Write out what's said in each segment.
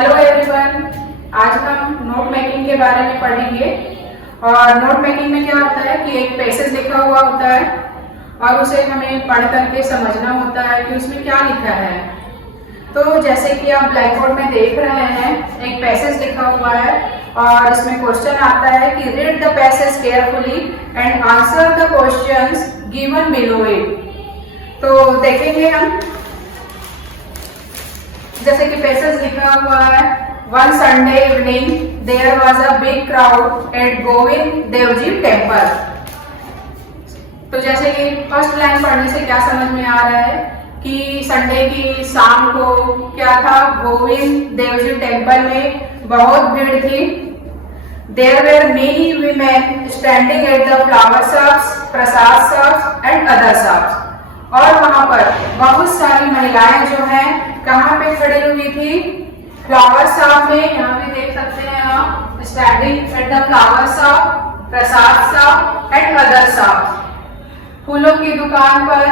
Hello everyone, आज हम note making के बारे में पढ़ेंगे। और नोट मेकिंग में क्या होता है कि एक पैसेज लिखा हुआ होता है और उसे हमें पढ़ करके समझना होता है कि उसमें क्या लिखा है। तो जैसे कि आप ब्लैक बोर्ड में देख रहे हैं, एक पैसेज लिखा हुआ है और इसमें क्वेश्चन आता है कि read the passage carefully and answer the questions given below it. तो देखेंगे हम, जैसे कि पैसेज लिखा हुआ है, one Sunday evening there was a big crowd at Govind Devji temple. तो जैसे कि फर्स्ट लाइन पढ़ने से क्या समझ में आ रहा है कि संडे की शाम को क्या था, गोविंद देवजी टेम्पल में बहुत भीड़ थी। There were many women standing at the flower shops, prasad shops and other shops. और वहां पर बहुत सारी महिलाएं जो हैं कहाँ पे खड़ी हुई थी, फ्लावर शॉप में। यहाँ पे देख सकते हैं आप, standing at the flower shop, prasad shop and other shop. फूलों की दुकान पर,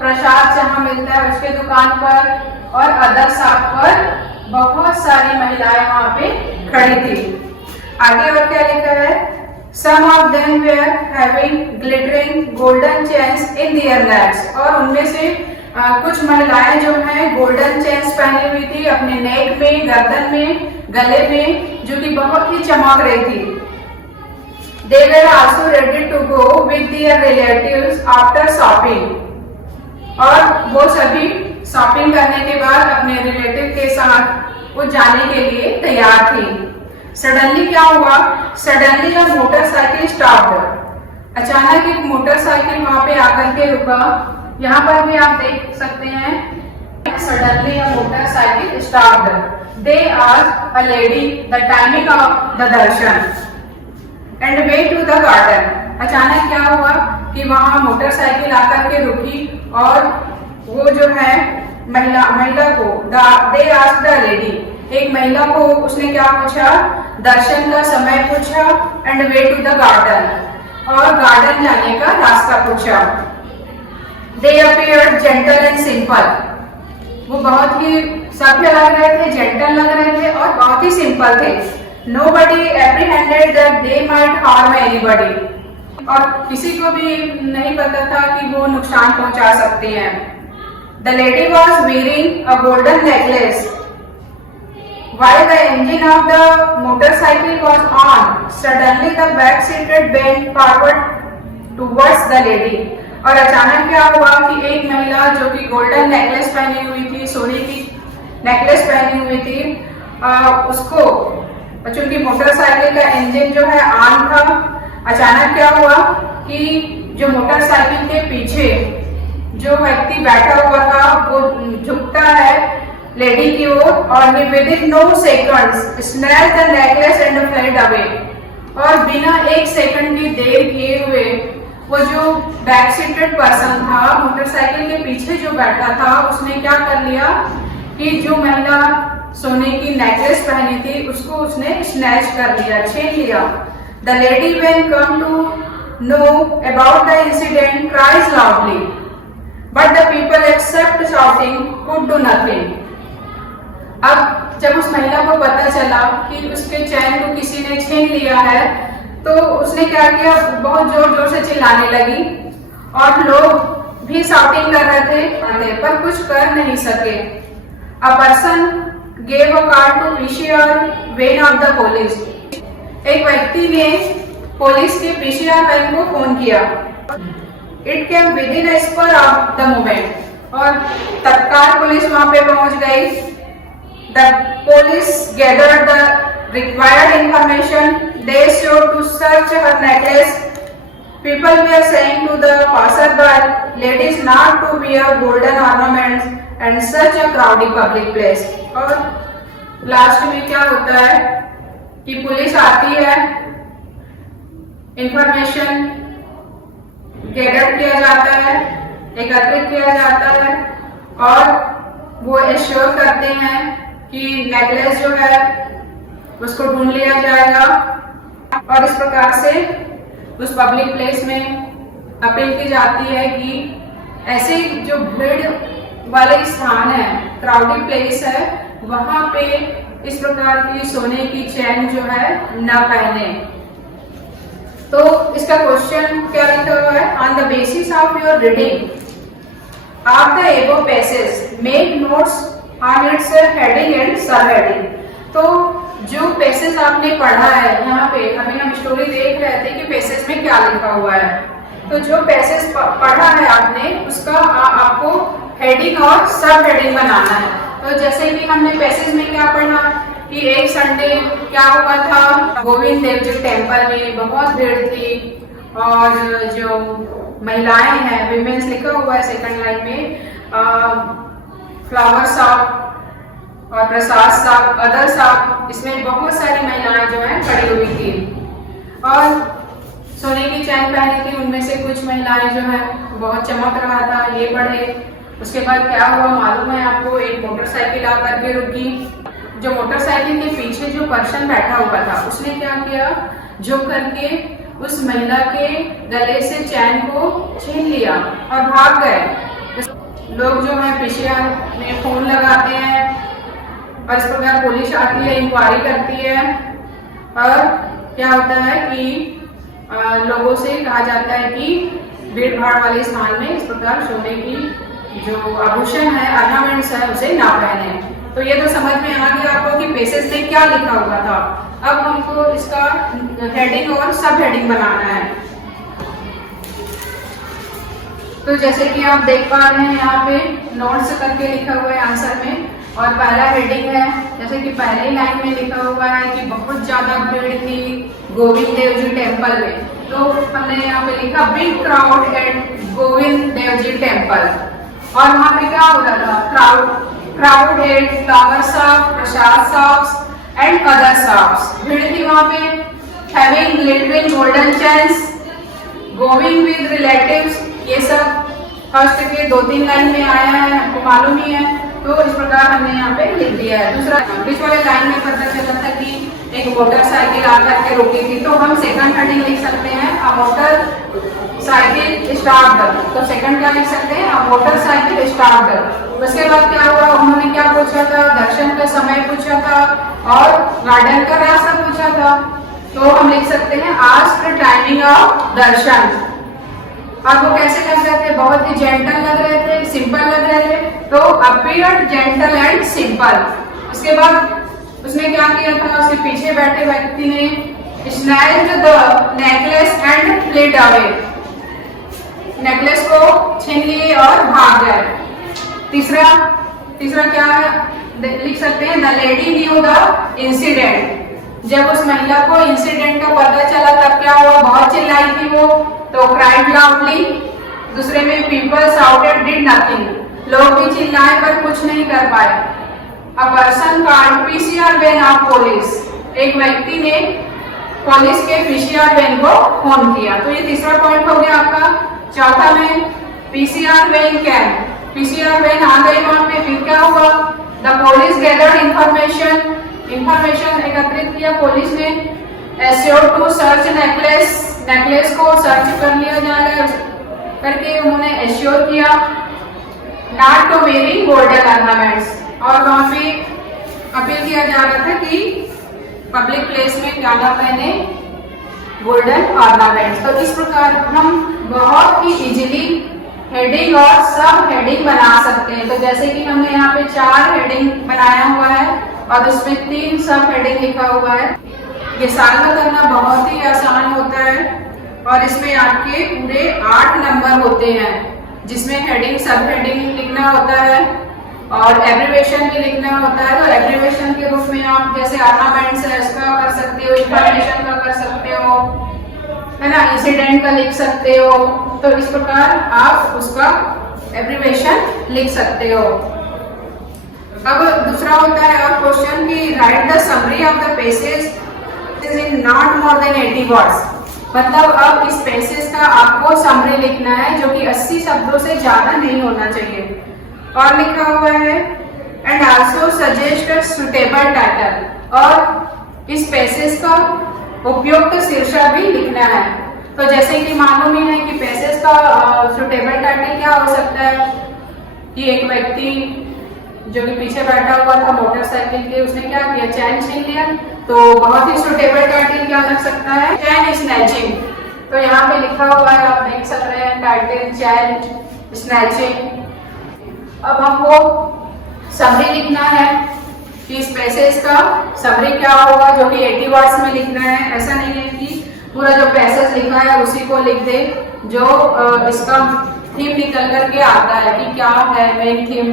प्रसाद जहाँ मिलता है उसके दुकान पर और अदर शॉप पर बहुत सारी महिलाएं वहां पे खड़ी थी। आगे और क्या लिखा है, Some of them were having glittering golden chains in their necks। और उनमें से कुछ महिलाएं जो हैं गोल्डन चेन्स पहनी हुई थी अपने नेक में, गर्दन में, गले में, जो कि बहुत ही चमक रही थी। They were also ready to go with their relatives after shopping। और वो सभी शॉपिंग करने के बाद अपने रिलेटिव के साथ वो जाने के लिए तैयार थी। सडनली क्या हुआ, सडनली अ मोटरसाइकिल स्टॉप्ड। अचानक एक मोटरसाइकिल वहां पे आकर के रुका। यहाँ पर भी आप देख सकते हैं, suddenly a motorcycle stopped. They asked a lady the timing of the darshan and way to the garden. अचानक क्या हुआ कि वहां मोटरसाइकिल आकर के रुकी और वो जो है महिला को, दे आस्क्ड द लेडी, एक महिला को उसने क्या पूछा, दर्शन का समय पूछा and way to the garden, और गार्डन जाने का रास्ता पूछा। They appeared gentle and simple. वो बहुत ही सभ्य लग रहे थे, जेंटल लग रहे थे और बहुत ही सिंपल थे। Nobody apprehended that they might harm anybody. और किसी को भी नहीं पता था कि वो नुकसान पहुंचा सकते हैं। The lady was wearing a golden necklace while the engine of the motorcycle was on. Suddenly the back-seated bent forward towards the lady। और अचानक क्या हुआ कि एक महिला जो कि गोल्डन नेकलेस पहनी हुई थी, सोने की नेकलेस पहनी हुई थी, उसको, चूंकि मोटरसाइकिल का इंजन जो है ऑन था, अचानक क्या हुआ कि जो मोटरसाइकिल के पीछे जो व्यक्ति बैठा हुआ था वो झुकता है लेडी की ओर और within no seconds snatched the necklace and fled away. और बिना एक सेकंड की देर किए हुए वो जो बैक सीटेड पर्सन था, मोटरसाइकिल के पीछे जो बैठा था, उसने क्या कर लिया कि जो महिला सोने की नेकलेस पहनी थी उसको उसने स्नैच कर लिया, छीन लिया। The lady when come to know about the incident cries loudly but the people except shouting could do nothing. अब जब उस महिला को पता चला कि उसके चैन को किसी ने छीन लिया है, तो उसने क्या किया, बहुत जोर जोर से चिल्लाने लगी और लोग भी शाउटिंग कर रहे थे पर कुछ कर नहीं सके। A person gave a call to PCR van of the police. एक व्यक्ति ने पुलिस के पीसीआर वैन को फोन किया। It came within a spur of the moment. और तत्काल पुलिस वहां पे पहुंच गई। The police gathered the required information. They showed to search her necklace. People were saying to the passerby, ladies not to wear golden ornaments and such a crowded public place। और last में क्या होता है कि police आती है, information gather किया जाता है, एकत्रित किया जाता है और वो एश्योर करते हैं कि नेकलेस जो है उसको ढूंढ लिया जाएगा। और इस प्रकार से उस पब्लिक प्लेस में अपील की जाती है कि ऐसे जो भीड़ वाले स्थान है, क्राउडेड प्लेस है, वहां पे इस प्रकार की सोने की चैन जो है न पहने। तो इसका क्वेश्चन क्या लिखा हुआ है, on the basis of your reading of the above passage make notes on it's heading and सब हेडिंग। तो जो पैसेज आपने पढ़ा है, यहाँ पे अभी हम स्टोरी देख रहे थे कि पैसेज में क्या लिखा हुआ है, तो जो पैसेज पढ़ा है आपने उसका आपको हेडिंग और सब हेडिंग बनाना है। तो जैसे कि हमने पैसेज में क्या पढ़ा कि एक संडे क्या हुआ था, गोविंद देव जी टेम्पल में बहुत भीड़ थी और जो महिलाएं हैं, विमेन्स लिखा हुआ है सेकंड लाइन में, फ्लावर शॉप और प्रसाद शॉप, अदर शॉप, इसमें बहुत सारी महिलाएं जो है खड़ी हुई थी और सोने की चैन पहनी थी। उनमें से कुछ महिलाएं जो है बहुत चमक रहा था, ये पढ़े। उसके बाद क्या हुआ मालूम है आपको, एक मोटरसाइकिल आकर के रुकी। जो मोटरसाइकिल के पीछे जो पर्सन बैठा हुआ था उसने क्या किया, झुक करके उस महिला के गले से चैन को छीन लिया और भाग गए। लोग जो है पीसीआर में फोन लगाते हैं और इस प्रकार पुलिस आती है, इंक्वायरी करती है और क्या होता है कि लोगों से कहा जाता है कि भीड़ भाड़ वाले स्थान में इस प्रकार सोने की जो आभूषण है, ऑर्नामेंट्स है, उसे ना पहने। तो ये तो समझ में आ गया आपको कि पैसेज में क्या लिखा हुआ था। अब हमको इसका हेडिंग और सब हेडिंग बनाना है। तो जैसे कि आप देख पा रहे हैं यहाँ पे नोट्स करके लिखा हुआ है आंसर में, और पहला हेडिंग है जैसे कि पहले लाइन में लिखा हुआ है कि बहुत ज्यादा भीड़ थी गोविंद देव जी टेम्पल में। तो हमने यहाँ पे लिखा big crowd at Govind Dev ji temple, और वहाँ पे क्या हो रहा था, crowd at flower shop, prasad shops and other shops. भीड़ थी वहाँ पे, having glittering golden chains, going with relatives, ये सब फर्स्ट के 2-3 लाइन में आया है, आपको मालूम ही है। तो इस प्रकार हमने यहाँ पे लिख दिया है। दूसरा बीच वाले लाइन में पता चला था कि एक मोटरसाइकिल आकर के रुकी थी, तो हम सेकंड हेडिंग लिख सकते हैं अ मोटरसाइकिल स्टॉप्ड। तो सेकंड क्या लिख सकते हैं, अ मोटरसाइकिल स्टॉप्ड। उसके बाद क्या हुआ, उन्होंने क्या पूछा था, दर्शन का समय पूछा था और गार्डन का रास्ता पूछा था। तो हम लिख सकते हैं आस्क्ड टाइमिंग ऑफ दर्शन। और वो कैसे लग रहे थे, बहुत ही जेंटल लग रहे थे, सिंपल लग रहे थे, तो अपीयर्ड जेंटल एंड सिंपल। उसके बाद उसने क्या किया था, उसके पीछे बैठे व्यक्ति ने snatched the necklace and fled away, necklace को छीन लिए और भाग गए। तीसरा क्या है, लिख सकते हैं the lady new the incident. जब उस महिला को इंसिडेंट का पता चला तब क्या हुआ, बहुत चिल्लाई थी वो, तो क्राइड लाउडली। दूसरे में पीपल शाउटेड डिड नथिंग, लोग भी चिल्लाए पर कुछ नहीं कर पाए। A person called PCR van of police, एक व्यक्ति ने पुलिस के पीसीआर वैन को फोन किया। तो ये तीसरा पॉइंट हो गया आपका। चौथा में PCR van came, PCR van आ गई वहां पे, फिर क्या हुआ, द पुलिस गैदर्ड इंफॉर्मेशन एकत्रित किया पुलिस ने, एश्योर्ड टू सर्च नेकलेस को सर्च कर लिया जाएगा करके उन्होंने एश्योर किया, not to wearing golden ornaments. और वहां पे अपील किया जा रहा था कि पब्लिक प्लेस में क्या ना पहने, गोल्डन ऑर्नामेंट्स। तो इस प्रकार हम बहुत ही इजीली हेडिंग और सब हेडिंग बना सकते हैं। तो जैसे कि हमने यहाँ पे 4 हेडिंग बनाया हुआ है और उसमें 3 सब हेडिंग लिखा हुआ है। ये सॉल्व करना बहुत ही आसान होता है और इसमें आपके पूरे 8 नंबर होते हैं, जिसमें हेडिंग सब हेडिंग लिखना होता है और एब्रिविएशन भी लिखना होता है। तो एब्रिविएशन के रूप में आप जैसे ऑर्नामेंट्स है इसका कर सकते हो, इंफॉर्मेशन का कर सकते हो, है ना, इंसिडेंट का लिख सकते हो। तो इस प्रकार आप उसका एब्रिविएशन लिख सकते हो। अब दूसरा होता है और क्वेश्चन की right the summary of the passage in not more than 80 words. मतलब अब इस पैसेज का आपको समरी लिखना है जो कि 80 शब्दों से ज्यादा नहीं होना चाहिए। और लिखा हुआ है and also suggest suitable title, और इस पैसेज का उपयुक्त शीर्षक भी लिखना है। तो जैसे कि मालूम ही है कि पैसेज का सुटेबल टाइटल क्या हो सकता है कि एक व्यक्ति जो कि पीछे बैठा हुआ था मोटरसाइकिल के, उसने क्या किया, चैन छीन लिया। तो बहुत ही सुटेबल टाइटल क्या लग सकता है, चैन स्नैचिंग। तो यहाँ पे लिखा हुआ है, आप देख सकते हैं टाइटल चैन स्नैचिंग। अब हमको समरी लिखना है कि इस पैसेज का समरी क्या होगा, जो कि 80 वर्ड्स में लिखना है। ऐसा नहीं है कि पूरा जो पैसेज लिखा है उसी को लिख दे, जो इसका थीम निकल करके आता है कि क्या है मेन थीम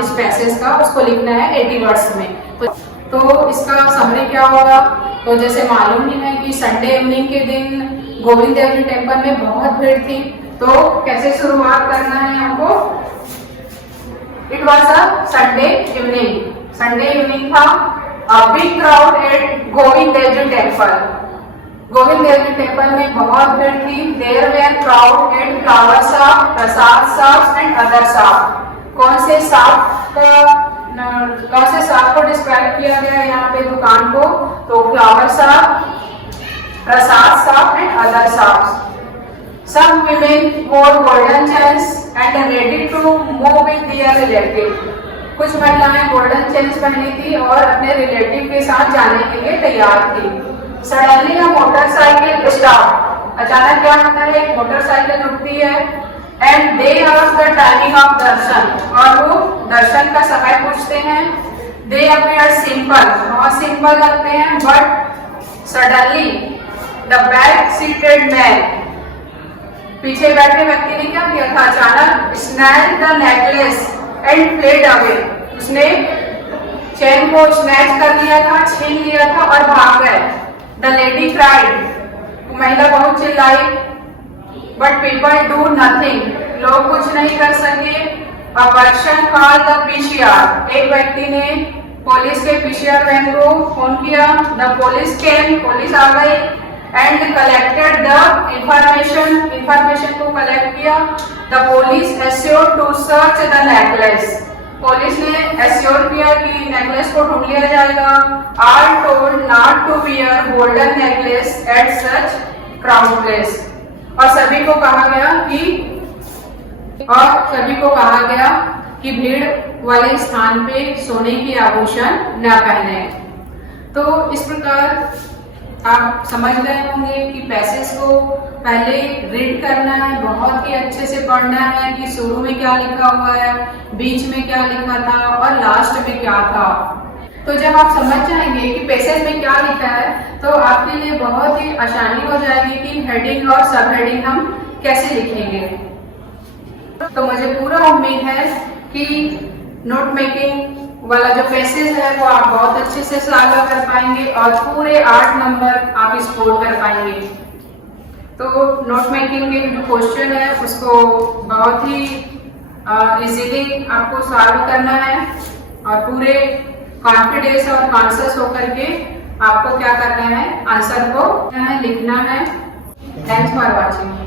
इस पैसेज का, उसको लिखना है 80 वर्ड्स में। तो इसका समरी क्या होगा, तो जैसे मालूम ही है कि संडे इवनिंग के दिन गोविंद देव जी टेम्पल में बहुत भीड़ थी। तो कैसे शुरुआत करना है हमको, it was a Sunday evening था, a big crowd at Govind Dev ji temple. Govind Dev ji temple में बहुत भीड़ थी। There were crowd at flower shop, prasad shop and other shop. कौन से शॉप को डिस्क्राइब किया गया है यहाँ पे दुकान को, तो flower shop, prasad shop and other shops. Some women wore golden chains and are ready to move with their relative. कुछ महिलाएं गोल्डन चेन्स पहनी थी और अपने रिलेटिव के साथ जाने के लिए तैयार थी। सडनली अ मोटरसाइकिल स्टॉप, अचानक क्या होता है, एक मोटरसाइकिल रुकती है। And they ask the timing of darshan, और वो दर्शन का समय पूछते हैं। दे अपीयर सिंपल, बहुत सिंपल लगते हैं। But suddenly the back seated man, पीछे बैठे व्यक्ति ने क्या किया था, अचानक snatch the necklace and fled away, उसने चेन को स्नैच कर लिया था, छीन लिया था और भाग गए। द लेडी क्राइड, महिला बहुत चिल्लाई। बट पीपल डू नथिंग, लोग कुछ नहीं कर सके। A person called the PCR, एक व्यक्ति ने पुलिस के पीसीआर वैन को फोन किया। द पुलिस केम, पुलिस आ गई। एंड कलेक्टेड द इंफॉर्मेशन को कलेक्ट किया। The police assured to search the necklace, police ने एश्योर किया कि नेकलेस को ढूंढ लिया जाएगा। Are told not to wear golden necklace at such crowd place, और सभी को कहा गया कि भीड़ वाले स्थान पे सोने की आभूषण न पहने। तो इस प्रकार आप समझ गए होंगे कि पैसेज को पहले रीड करना है, बहुत ही अच्छे से पढ़ना है कि शुरू में क्या लिखा हुआ है, बीच में क्या लिखा था और लास्ट में क्या था। तो जब आप समझ जाएंगे कि पैसेज में क्या लिखा है, तो आपके लिए बहुत ही आसानी हो जाएगी कि हेडिंग और सब हेडिंग हम कैसे लिखेंगे। तो मुझे पूरा उम्मीद है कि नोट मेकिंग वाला जो पैसेज है वो आप बहुत अच्छे से सॉल्व कर पाएंगे और पूरे 8 नंबर आप स्कोर कर पाएंगे। तो नोट मेकिंग के जो क्वेश्चन है उसको बहुत ही इजीली आपको सॉल्व करना है और पूरे कॉन्फिडेंस और कॉन्शियस होकर के आपको क्या करना है, आंसर को लिखना है। Thanks for watching.